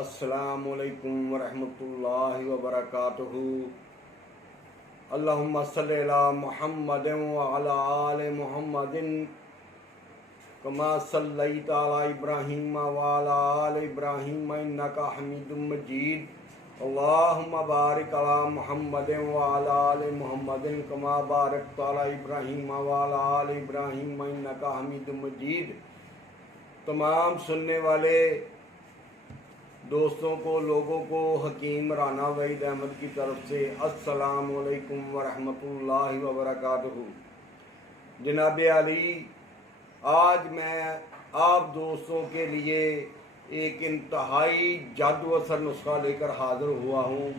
अस्सलामुअलैकुम वरहमतुल्लाहि वबरकातुहू। अल्लाहुम्मा सल्लि अला मुहम्मदिन व अला आलि मुहम्मदिन कमा सल्लैता अला इब्राहीम व अला आलि इब्राहीम इन्नका हमीदुम मजीद। अल्लाहुम्मा बारिक अला मुहम्मदिन व अला आलि मुहम्मदिन कमा बारकता अला इब्राहीम व अला आलि इब्राहीम इन्नका हमीदुम मजीद। तमाम सुनने वाले दोस्तों को, लोगों को हकीम राना वहीद अहमद की तरफ से अस्सलाम वालेकुम वरहमतुल्लाहि वबरकातुहू। जनाब अली, आज मैं आप दोस्तों के लिए एक इंतहाई जादू असर नुस्खा लेकर हाजिर हुआ हूँ।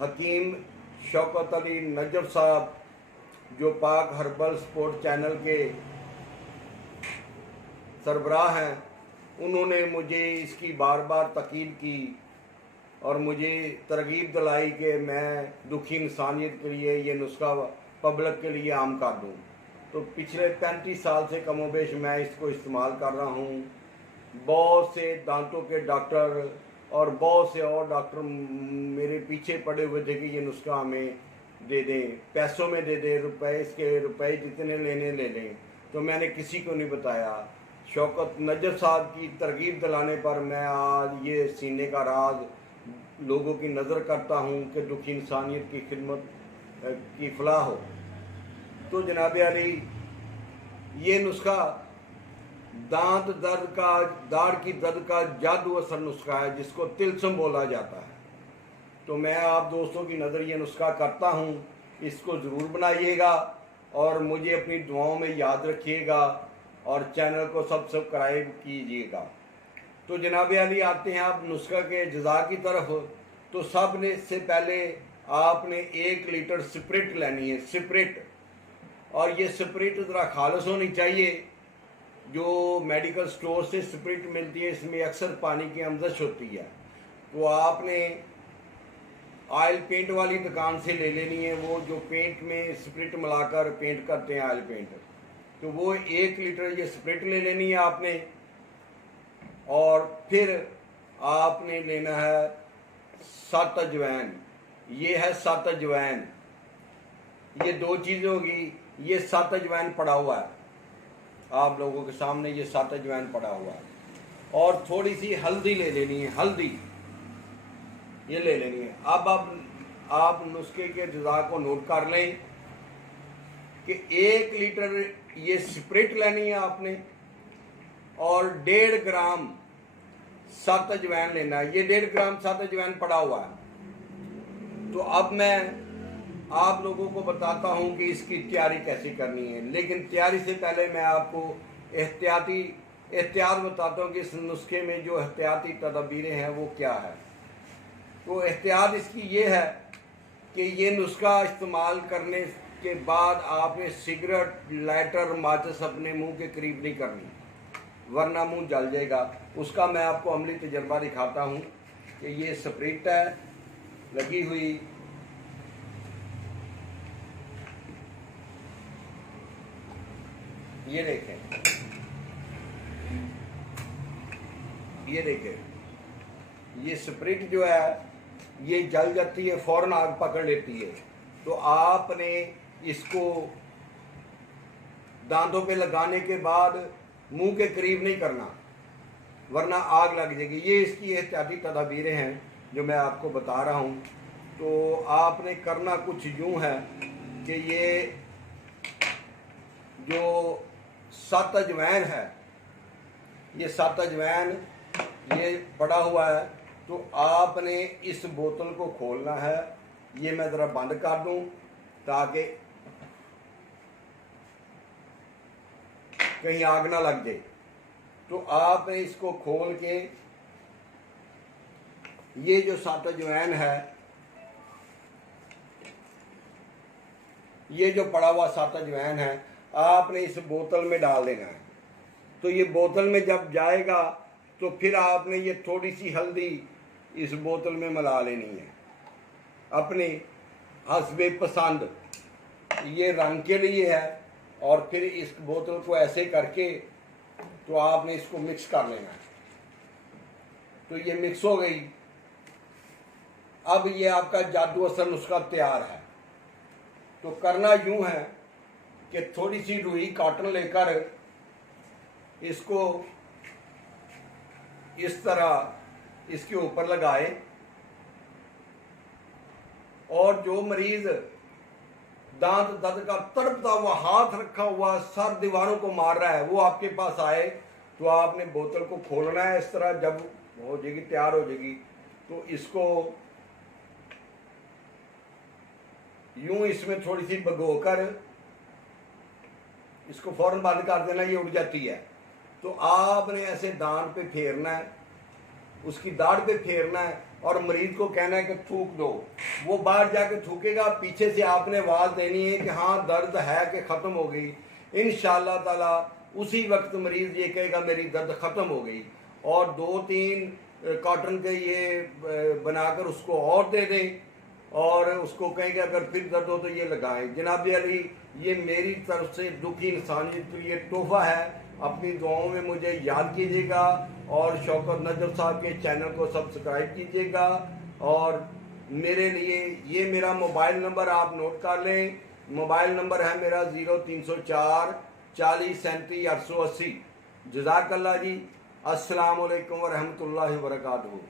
हकीम शौकत अली नजफ साहब, जो पाक हर्बल स्पोर्ट चैनल के सरबराह हैं, उन्होंने मुझे इसकी बार बार तकीद की और मुझे तरगीब दिलाई कि मैं दुखी इंसानियत के लिए ये नुस्खा पब्लिक के लिए आम कर दूँ। तो पिछले 35 साल से कमोबेश मैं इसको इस्तेमाल कर रहा हूँ। बहुत से दांतों के डॉक्टर और बहुत से और डॉक्टर मेरे पीछे पड़े हुए थे कि ये नुस्खा हमें दे दें, पैसों में दे दें, रुपए जितने लेने ले लें। तो मैंने किसी को नहीं बताया। शौकत नजफ साहब की तरगीब दिलाने पर मैं आज ये सीने का राज लोगों की नज़र करता हूँ कि दुखी इंसानियत की खिदमत की फलाह हो। तो जनाब अली, ये नुस्खा दाढ़ की दर्द का जादू असर नुस्खा है, जिसको तिलस्म बोला जाता है। तो मैं आप दोस्तों की नज़र ये नुस्खा करता हूँ, इसको ज़रूर बनाइएगा और मुझे अपनी दुआओं में याद रखिएगा और चैनल को सब्सक्राइब कीजिएगा। तो जनाब अली, आते हैं आप नुस्खा के जज़ा की तरफ। तो सब ने से पहले आपने 1 लीटर स्प्रिट लेनी है, स्प्रिट। और ये स्प्रिट ज़रा खालस होनी चाहिए। जो मेडिकल स्टोर से स्प्रिट मिलती है, इसमें अक्सर पानी की आमदश होती है। तो आपने ऑयल पेंट वाली दुकान से ले लेनी है, वो जो पेंट में स्प्रिट मिलाकर पेंट करते हैं, ऑयल पेंट। तो वो 1 लीटर ये स्प्रिट ले लेनी है आपने। और फिर आपने लेना है 7 अजवैन। ये है 7 अजवैन। ये 2 चीज़ें होगी। ये 7 अजवैन पड़ा हुआ है आप लोगों के सामने, ये 7 अजवैन पड़ा हुआ है। और थोड़ी सी हल्दी ले लेनी है, हल्दी ये ले लेनी है। अब आप नुस्खे के जज़ा को नोट कर लें कि 1 लीटर ये स्प्रिट लेनी है आपने और 1.5 ग्राम 7 अजवैन लेना है। ये 1.5 ग्राम 7 अजवैन पड़ा हुआ है। तो अब मैं आप लोगों को बताता हूं कि इसकी तैयारी कैसे करनी है। लेकिन तैयारी से पहले मैं आपको एहतियात बताता हूं कि इस नुस्खे में जो एहतियाती तदबीरें हैं वो क्या है। तो एहतियात इसकी ये है कि ये नुस्खा इस्तेमाल करने के बाद आपने सिगरेट, लाइटर, माचिस अपने मुंह के करीब नहीं करनी, वरना मुंह जल जाएगा। उसका मैं आपको अमली तजर्बा दिखाता हूँ कि ये स्प्रिट है लगी हुई। ये देखें, ये देखें, ये स्प्रिट जो है ये जल जाती है, फौरन आग पकड़ लेती है। तो आपने इसको दांतों पे लगाने के बाद मुंह के करीब नहीं करना, वरना आग लग जाएगी। ये इसकी एहतियाती तदाबीरें हैं जो मैं आपको बता रहा हूँ। तो आपने करना कुछ यूँ है कि ये जो 7 अजवैन है, ये 7 अजवैन ये पड़ा हुआ है। तो आपने इस बोतल को खोलना है। ये मैं ज़रा बंद कर दूं ताकि कहीं आग ना लग जाए। तो आपने इसको खोल के ये जो 7 अजवैन है, ये जो पड़ा हुआ 7 अजवैन है, आपने इस बोतल में डाल देना है। तो ये बोतल में जब जाएगा तो फिर आपने ये थोड़ी सी हल्दी इस बोतल में मिला लेनी है अपने हस्बे पसंद। ये रंग के लिए है। और फिर इस बोतल को ऐसे करके तो आपने इसको मिक्स कर लेना है। तो ये मिक्स हो गई। अब ये आपका जादू असर नुस्खा तैयार है। तो करना यूं है कि थोड़ी सी रुई कॉटन लेकर इसको इस तरह इसके ऊपर लगाए, और जो मरीज दांत दर्द का तड़पता हुआ हाथ रखा हुआ सर दीवारों को मार रहा है वो आपके पास आए, तो आपने बोतल को खोलना है इस तरह। जब हो जाएगी तैयार हो जाएगी तो इसको यूं इसमें थोड़ी सी भिगोकर इसको फौरन बंद कर देना, ये उड़ जाती है। तो आपने ऐसे दांत पे फेरना है, उसकी दाढ़ पे फेरना है और मरीज को कहना है कि थूक दो। वो बाहर जाके थूकेगा, पीछे से आपने आवाज़ देनी है कि हाँ दर्द है कि ख़त्म हो गई। इंशाअल्लाह ताला उसी वक्त मरीज ये कहेगा मेरी दर्द ख़त्म हो गई। और 2-3 कॉटन के ये बनाकर उसको और दे दें और उसको कहेंगे अगर फिर दर्द हो तो ये लगाएं। जनाब अली, ये मेरी तरफ से दुखी इंसानियत के लिए तोहफा है। अपनी दुआओं में मुझे याद कीजिएगा और शौकत नजर साहब के चैनल को सब्सक्राइब कीजिएगा। और मेरे लिए ये मेरा मोबाइल नंबर आप नोट कर लें। मोबाइल नंबर है मेरा 0304 40 37 880। जज़ाकल्लाह जी। अस्सलाम वालेकुम व रहमतुल्लाहि व बरकातहू।